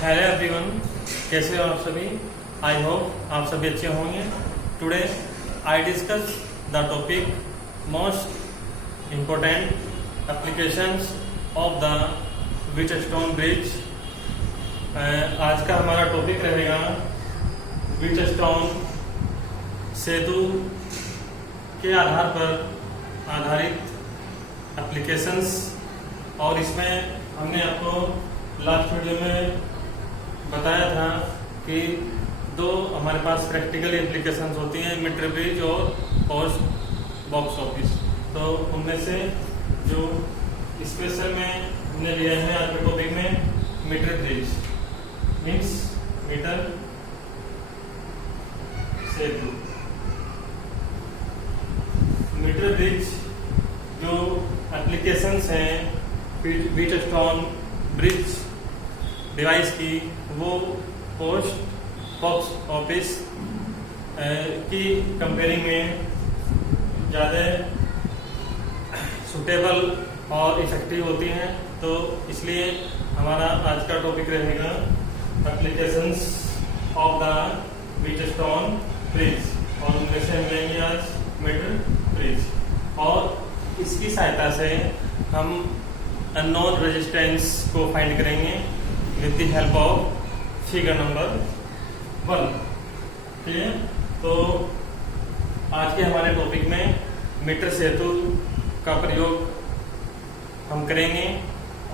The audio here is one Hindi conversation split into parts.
हेलो एवरीवन, कैसे हो आप सभी। आई होप आप सभी अच्छे होंगे। Today I discuss the topic most important applications of the Wheatstone bridge. आज का हमारा टॉपिक रहेगा व्हीटस्टोन सेतु के आधार पर आधारित एप्लीकेशंस। और इसमें हमने आपको लास्ट वीडियो में बताया था कि दो हमारे पास प्रैक्टिकल एप्लीकेशंस होती हैं, मीटर ब्रिज और पोस्ट बॉक्स ऑफिस। तो उनमें से जो स्पेशल में हमने लिया है आज के टॉपिक में मीटर ब्रिज मीन्स मीटर सेतु। मीटर ब्रिज जो एप्लीकेशंस हैं व्हीटस्टोन ब्रिज डिवाइस की, वो पोस्ट बॉक्स ऑफिस की कंपेयरिंग में ज़्यादा सूटेबल और इफेक्टिव होती हैं। तो इसलिए हमारा आज का टॉपिक रहेगा applications of the Wheatstone bridge, और उनमें से हम लेंगे आज मीटर ब्रिज। और इसकी सहायता से हम अननोन रेजिस्टेंस को फाइंड करेंगे with the help of figure number 1। ठीक है, तो आज के हमारे टॉपिक में मीटर सेतु का प्रयोग हम करेंगे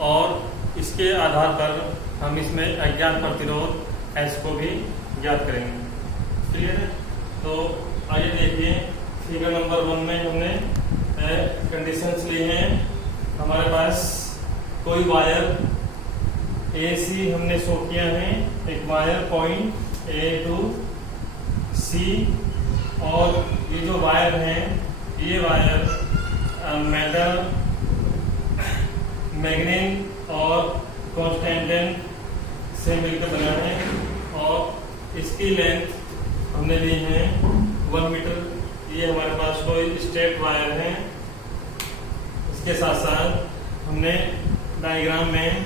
और इसके आधार पर हम इसमें अज्ञात प्रतिरोध S को भी ज्ञात करेंगे। क्लियर है? तो आइए देखिए, फिगर नंबर 1 में हमने कंडीशंस ली हैं। हमारे पास कोई वायर AC हमने शो किया है, एक wire point A to C, और ये जो वायर है ये वायर मेटल, मैग्नीज और कॉन्स्टेंटेन से मिलकर बना है, और इसकी लेंथ हमने ली है 1 मीटर। ये हमारे पास कोई स्ट्रेट वायर है। इसके साथ साथ हमने डायग्राम में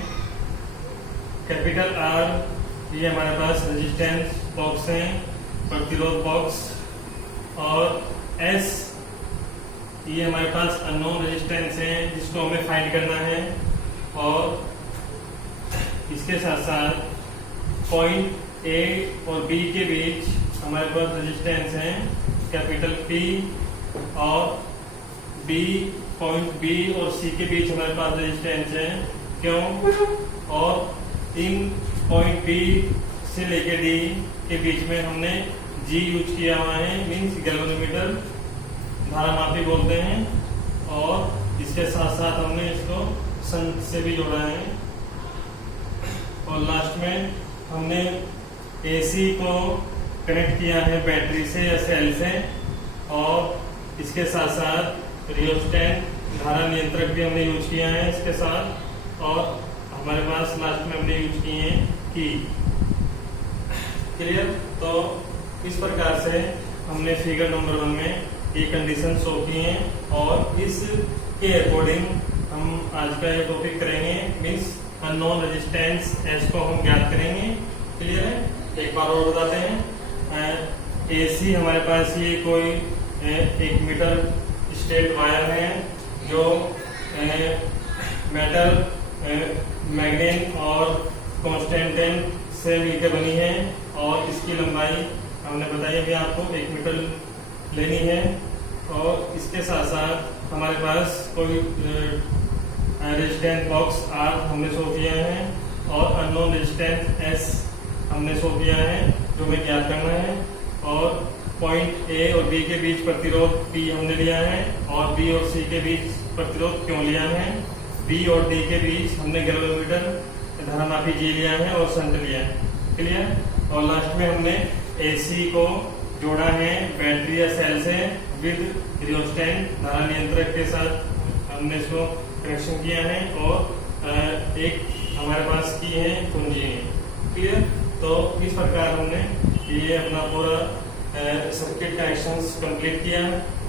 कैपिटल R ये हमारे पास रेजिस्टेंस बॉक्स है, प्रतिरोध बॉक्स, और S ये हमारे पास अननोन रेजिस्टेंस है जिसको हमें फाइंड करना है। और इसके साथ साथ पॉइंट A और B के बीच हमारे पास रेजिस्टेंस है कैपिटल P, और पॉइंट B और C के बीच हमारे पास रेजिस्टेंस है। क्यों? और इन पॉइंट B से लेके D के बीच में हमने G यूज किया हुआ है, मीन्स गैल्वेनोमीटर, धारामापी बोलते हैं। और इसके साथ साथ हमने इसको संत से भी जोड़ा है। और लास्ट में हमने AC को कनेक्ट किया है बैटरी से या सेल से, और इसके साथ साथ रियोस्टेट धारा नियंत्रक भी हमने यूज किया है इसके साथ। और हमारे पास लास्ट में हमने यूज किए हैं की। क्लियर? तो इस प्रकार से हमने फिगर नंबर 1 में ये कंडीशन शो की हैं, और इसके अकॉर्डिंग हम आज का ये टॉपिक करेंगे, मीन्स अननोन रेजिस्टेंस S को हम ज्ञात करेंगे। क्लियर है? एक बार और बताते हैं। AC हमारे पास ये कोई 1 मीटर स्ट्रेट वायर है जो मेटल, मैग्नीज और कॉन्स्टेंटेन से मिलकर बनी है, और इसकी लंबाई हमने बताई अभी आपको 1 मीटर लेनी है। और इसके साथ साथ हमारे पास कोई रेजिस्टेंस बॉक्स R हमने शो किया है, और अननोन रेजिस्टेंस S हमने शो किया है जो हमें ज्ञात करना है। और पॉइंट A और B के बीच प्रतिरोध P हमने लिया है, और B और C के बीच प्रतिरोध क्यों लिया है। B और D के बीच हमने गैल्वेनोमीटर, धारामापी G लिया है और संत लिया है। क्लियर? और लास्ट में हमने AC को जोड़ा है बैटरी या सेल से विद रियोस्टेट धारा नियंत्रक के साथ हमने इसको कनेक्शन किया है, और एक हमारे पास की है कुंजी है। क्लियर? तो इस प्रकार हमने ये अपना पूरा सर्किट कनेक्शंस कंप्लीट किया,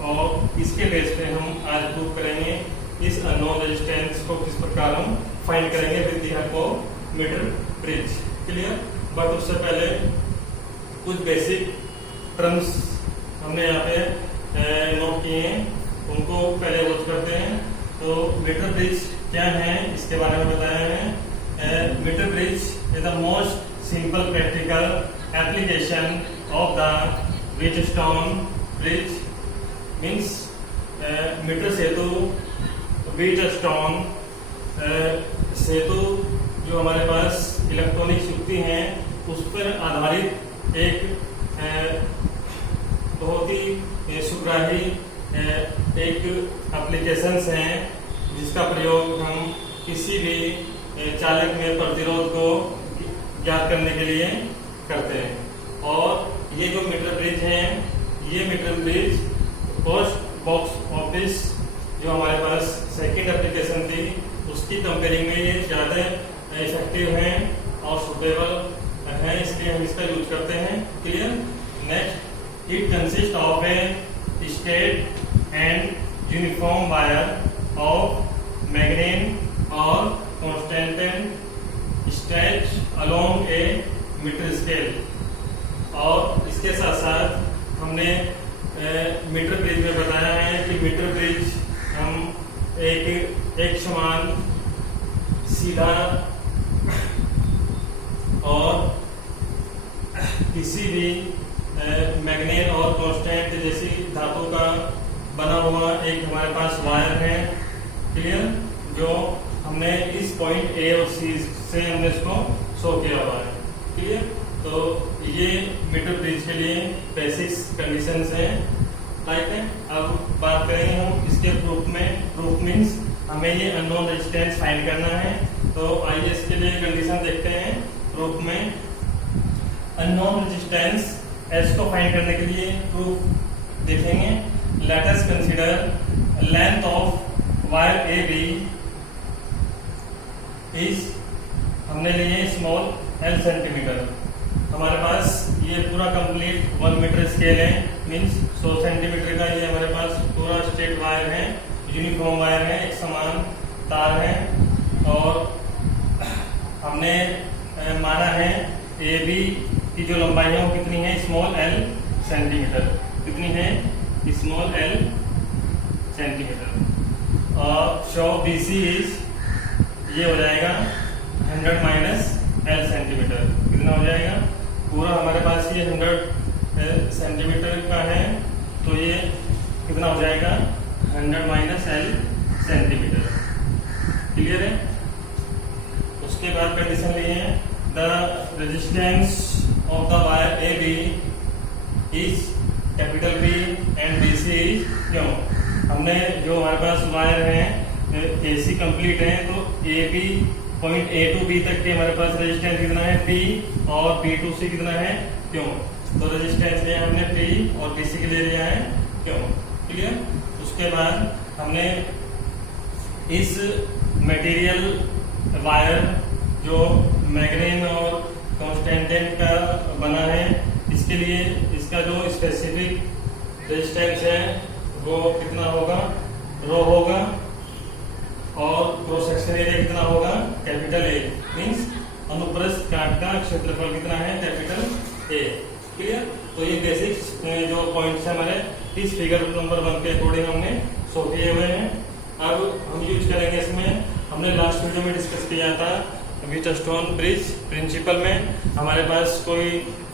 और इसके बेस पे हम आज प्रूव करेंगे इस अननोन रेजिस्टेंस को किस प्रकार हम फाइंड करेंगे with the help of metre bridge. Clear. But उससे पहले कुछ बेसिक टर्म्स हमने यहाँ पे नोट किए हैं, उनको पहले वॉच करते हैं। तो मीटर ब्रिज क्या है इसके बारे में बताया है। Meter bridge is the most simple practical application of the Wheatstone bridge means meter सेतु, ब्रिजस्टोन सेतु जो हमारे पास इलेक्ट्रॉनिक युक्ति हैं उस पर आधारित एक बहुत ही सुग्राही एक एप्लीकेशंस हैं जिसका प्रयोग हम किसी भी चालक में प्रतिरोध को ज्ञात करने के लिए करते हैं। और ये जो मीटर ब्रिज हैं, ये metre bridge post box office जो हमारे पास सेकंड एप्लीकेशन थी उसकी कंपेयरिंग में ये ज़्यादा इफेक्टिव हैं और सुटेबल है, इसलिए हम इसका यूज करते हैं। Clear. Next, it consist of a straight and uniform wire of manganin और constant stretch along a meter scale. और इसके साथ साथ हमने मीटर ब्रिज में बताया है कि मीटर ब्रिज हम एक समान सीधा और किसी भी मैग्नेट और कांस्टेंट जैसी धातु का बना हुआ एक हमारे पास वायर है। क्लियर। जो हमने इस पॉइंट ए और सी से हमने इसको शो किया हुआ है। क्लियर। तो ये मीटर ब्रिज के लिए बेसिक्स कंडीशंस हैं। राइट है। अब बात करेंगे हम इसके प्रूफ में। प्रूफ मीन्स हमें ये अननोन रेजिस्टेंस फाइंड करना है। तो आइए इसके लिए कंडीशन देखते हैं। प्रूफ में अननोन रेजिस्टेंस एस को फाइंड करने के लिए प्रूफ देखेंगे। Let us consider length of wire A B is, हमने लिए स्मॉल एल सेंटीमीटर। हमारे पास ये पूरा कंप्लीट 1 मीटर स्केल है, मीन्स 100 सेंटीमीटर का ये हमारे पास पूरा स्ट्रेट वायर है, यूनिफॉर्म वायर है, एक समान तार है। और हमने माना है ए बी की जो लंबाई है वो कितनी है, स्मॉल एल सेंटीमीटर। कितनी है, स्मॉल एल सेंटीमीटर। और शो बी सी इज, ये हो जाएगा 100 माइनस एल सेंटीमीटर। कितना हो जाएगा, पूरा हमारे पास ये 100 सेंटीमीटर का है, तो ये कितना हो जाएगा 100 माइनस एल सेंटीमीटर। क्लियर है। उसके बाद कंडीशन लिए है the resistance of the wire A B is capital B and B C is, Q, हमने जो हमारे पास वायर है ए सी कंप्लीट है, तो A B point A to B तक के हमारे पास रेजिस्टेंस कितना है पी, और बी टू सी कितना है, क्यों। तो रेजिस्टेंस लिया हमने पी और बी सी के लिए लिया है, क्यों। क्लियर। उसके बाद हमने इस मटेरियल वायर जो मैग्नीन और कांस्टेंटेन का बना है, इसके लिए इसका जो स्पेसिफिक रेजिस्टेंस है वो कितना होगा, रो होगा, और क्रॉस सेक्शन एरिया कितना होगा, कैपिटल ए, मींस अनुप्रस्थ काट का क्षेत्रफल कितना है, कैपिटल ए। क्लियर। तो ये बेसिक्स जो पॉइंट्स है हमारे इस फिगर नंबर 1 के अकॉर्डिंग हमने शो किए हुए हैं। अब हम यूज करेंगे इसमें, हमने लास्ट वीडियो में डिस्कस किया था ब्रिजस्टोन ब्रिज प्रिंसिपल में हमारे पास कोई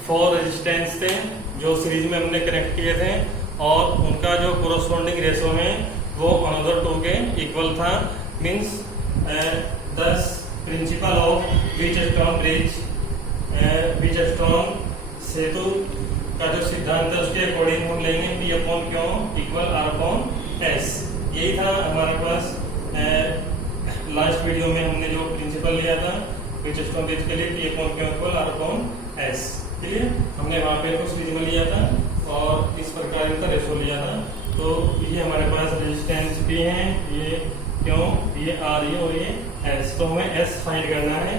4 रेजिस्टेंस थे जो सीरीज में हमने कनेक्ट किए थे, और उनका जो कोरोस्पोंडिंग रेशो है वो अनदर 2 के इक्वल था। Means this principle of Wheatstone bridge, Wheatstone सेतु का जो सिद्धांत है उसके अकॉर्डिंग हम लेंगे P upon Q equal R upon S. यही था हमारे पास लास्ट वीडियो में हमने जो प्रिंसिपल लिया था ब्रिजस्टोन ब्रिज के लिए P upon Q equal R upon S. Clear. हमने वहाँ पे कुछ सीरीज में लिया था और इस प्रकार इनका रेशो लिया था। तो ये हमारे पास रेजिस्टेंस भी है, ये क्यों, ये आर, ये और ये एस। तो हमें एस फाइंड करना है।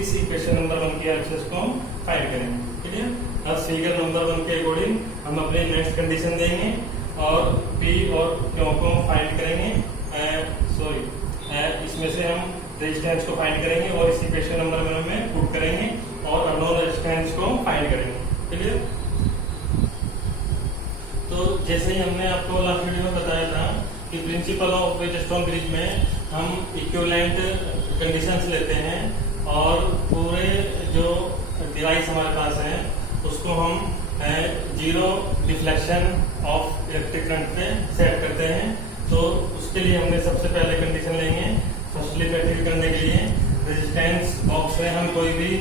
इस इक्वेशन नंबर 1 के एक्सेस को हम फाइंड करेंगे। क्लियर। अब फिगर नंबर 1 के अकॉर्डिंग हम अपने नेक्स्ट कंडीशन देंगे और पी और क्यू को फाइंड करेंगे। इसमें से हम रेजिस्टेंस को फाइंड करेंगे और इस इक्वेशन नंबर में पुट करेंगे जैसे ही हमने आपको लास्ट वीडियो में बताया था कि प्रिंसिपल ऑफ व्हीटस्टोन ब्रिज में हम इक्विवेलेंट कंडीशंस लेते हैं और पूरे जो डिवाइस हमारे पास है उसको हम zero deflection of electric current पे सेट करते हैं। तो उसके लिए हमने सबसे पहले कंडीशन लेंगे, फर्स्टली प्रैक्टिकल करने के लिए रेजिस्टेंस बॉक्स में हम कोई भी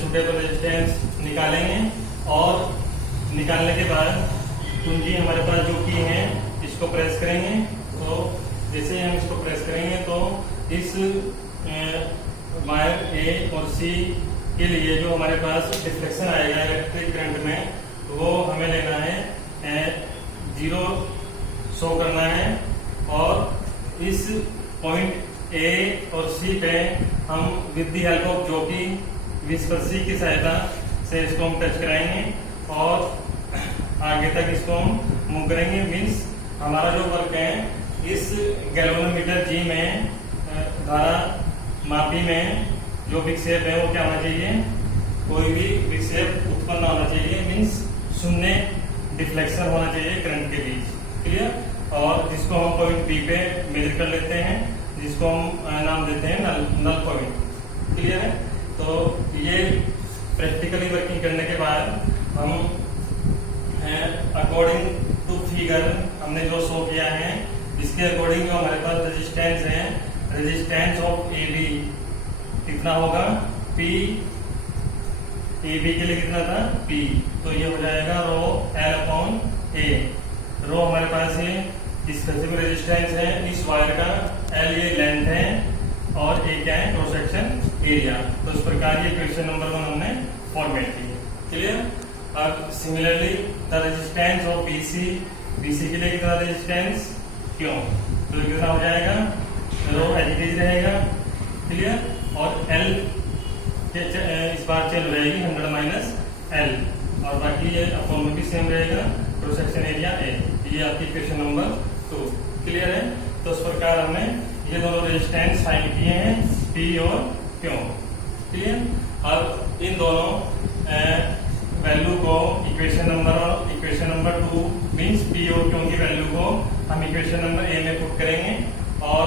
सुटेबल रेजिस्टेंस निकालेंगे और निकालने के बाद कुंजी हमारे पास जो की है इसको प्रेस करेंगे। तो जैसे ही हम इसको प्रेस करेंगे तो इस वायर ए और सी के लिए जो हमारे पास डिफ्लेक्शन आएगा इलेक्ट्रिक करंट में वो हमें लेना है जीरो शो करना है और इस पॉइंट ए और सी पे हम with the help of jockey विस्पर्सी की सहायता से इसको हम टच कराएंगे और आगे तक इसको हम मूव करेंगे। मीन्स हमारा जो वर्क है इस गैल्वेनोमीटर जी में धारा मापी में जो विक्षेप है वो क्या होना चाहिए, कोई भी विक्षेप उत्पन्न होना चाहिए। मीन्स शून्य डिफ्लेक्शन होना चाहिए करंट के बीच। क्लियर। और जिसको हम पॉइंट बी पे मेजर कर लेते हैं, जिसको हम नाम देते हैं नल पॉइंट। क्लियर है। तो ये प्रैक्टिकली वर्किंग करने के बाद हम अकॉर्डिंग टू फिगर हमने जो शो किया है इसके अकॉर्डिंग जो हमारे पास रेजिस्टेंस है, रेजिस्टेंस ऑफ ए बी कितना होगा, पी ए बी के लिए कितना था P, तो ये हो जाएगा रो L अपॉन ए। रो हमारे पास है इस फिजिकल रेजिस्टेंस है इस वायर का, L ये लेंथ है और A क्या है क्रॉस सेक्शन एरिया। तो इस प्रकार ये क्वेश्चन नंबर 1 हमने फॉर्मेट की। क्लियर। अब similarly the resistance of BC, BC के लिए कितना रेजिस्टेंस क्यों, तो कितना हो जाएगा, रो एज इट इज रहेगा। क्लियर। और L इस बार चल रहेगी 100 माइनस L और बाकी ये अपॉन में भी सेम रहेगा, क्रॉस सेक्शन एरिया A। ये आपकी क्वेश्चन नंबर 2। क्लियर है। तो इस प्रकार हमने ये दोनों रेजिस्टेंस फाइंड किए हैं, P और Q। क्लियर। अब इन दोनों वैल्यू को इक्वेशन नंबर 2 मीन्स P और Q की वैल्यू को हम इक्वेशन नंबर A में पुट करेंगे और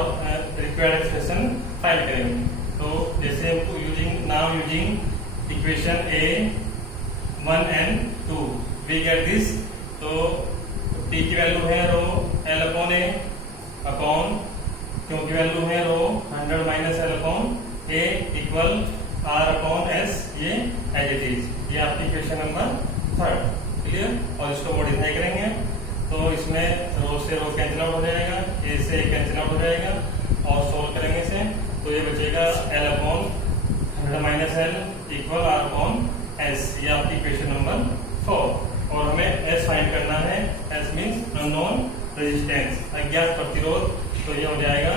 रिक्वायर्ड एक्सप्रेशन फाइंड करेंगे। तो जैसे using equation A 1 and 2 we get this. तो P की वैल्यू है rho L upon A upon Q की वैल्यू है rho 100 minus L upon A equal R upon S, ये एज इट इज। ये आपकी इक्वेशन नंबर 3। क्लियर। और इसको मॉडिफाई करेंगे तो इसमें रो से रो कैंसिल आउट हो जाएगा, A से कैंसिल आउट हो जाएगा और सोल्व करेंगे इसे तो ये बचेगा L upon 100 minus L equal R upon S। ये आपकी इक्वेशन नंबर 4। और हमें S फाइंड करना है, S मीन्स अननोन रेजिस्टेंस, अज्ञात प्रतिरोध। तो ये हो जाएगा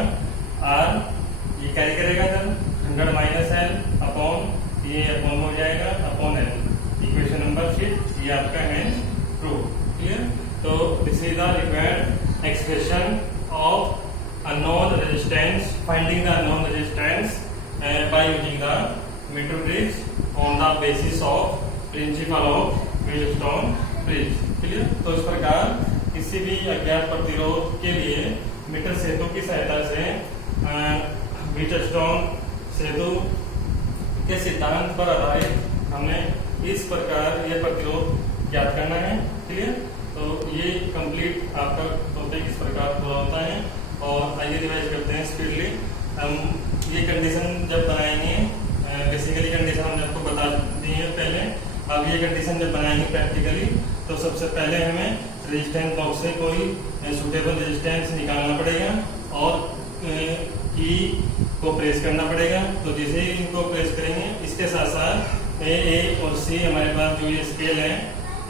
R, ये कैरी करेगा सर 100 माइनस L अपॉन ये अपॉन हो जाएगा अपॉन L। इक्वेशन नंबर 6 ये आपका है ट्रू। क्लियर। तो this is the required expression of unknown resistance, finding the unknown resistance by using the meter bridge on the basis of principle of Wheatstone bridge। Clear. तो इस प्रकार किसी भी अज्ञात प्रतिरोध के लिए मीटर सेतु की सहायता से व्हीटस्टोन सेतु के सिद्धांत पर आधारित हमने इस प्रकार ये प्रतिरोध ज्ञात करना है। क्लियर। तो ये कंप्लीट आपका टॉपिक इस प्रकार पूरा होता है। और आइए रिवाइज करते हैं स्पीडली। हम ये कंडीशन जब बनाएंगे, बेसिकली कंडीशन हमने आपको बता दी है पहले। अब ये कंडीशन जब बनाएंगे प्रैक्टिकली तो सबसे पहले हमें रेजिस्टेंस बॉक्स से कोई सुटेबल रेजिस्टेंस निकालना पड़ेगा और की को प्रेस करना पड़ेगा। तो जैसे ही इनको प्रेस करेंगे इसके साथ साथ ए और सी हमारे पास जो ये स्केल है,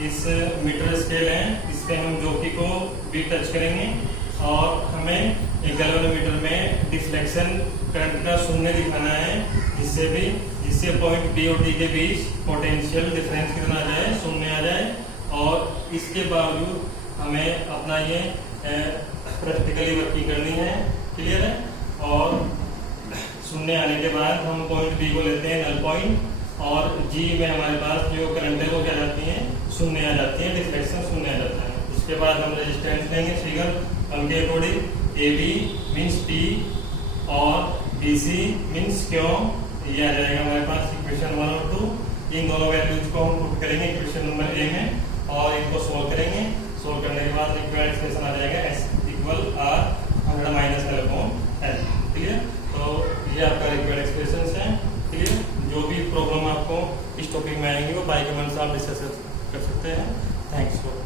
इस मीटर स्केल है, इस पे हम जोकी को भी टच करेंगे और हमें एक गैल्वेनोमीटर में डिफ्लेक्शन करंट का शून्य दिखाना है, जिससे पॉइंट बी और डी के बीच पोटेंशियल डिफरेंस कितना आ जाए, शून्य आ जाए। और इसके बावजूद हमें अपना ये प्रैक्टिकली वर्किंग करनी है। क्लियर है। और शून्य आने के बाद हम पॉइंट बी को लेते हैं नल पॉइंट और जी में हमारे पास जो करंट है वो क्या जाती है, शून्य आ जाती है, डिफ्लेक्शन शून्य आ जाता है। इस उसके बाद हम रेजिस्टेंस लेंगे फिगर 1 के according. A B means P और बी सी मीन्स क्यों, ये आ जाएगा हमारे पास इक्वेशन 1 और 2। इन दोनों वैल्यूज को हम पुट करेंगे इक्वेशन नंबर ए में और इनको सोल्व करेंगे। सोल्व करने के बाद रिक्वायर्ड एक्सप्रेशन आ जाएगा S equal R 100 minus L। Clear? तो ये आपका रिक्वायर्ड एक्सप्रेशन है। क्लियर? जो भी प्रॉब्लम आपको इस टॉपिक में आएंगे वो बाय कमेंट्स आप डिस्कस कर सकते हैं। Thanks for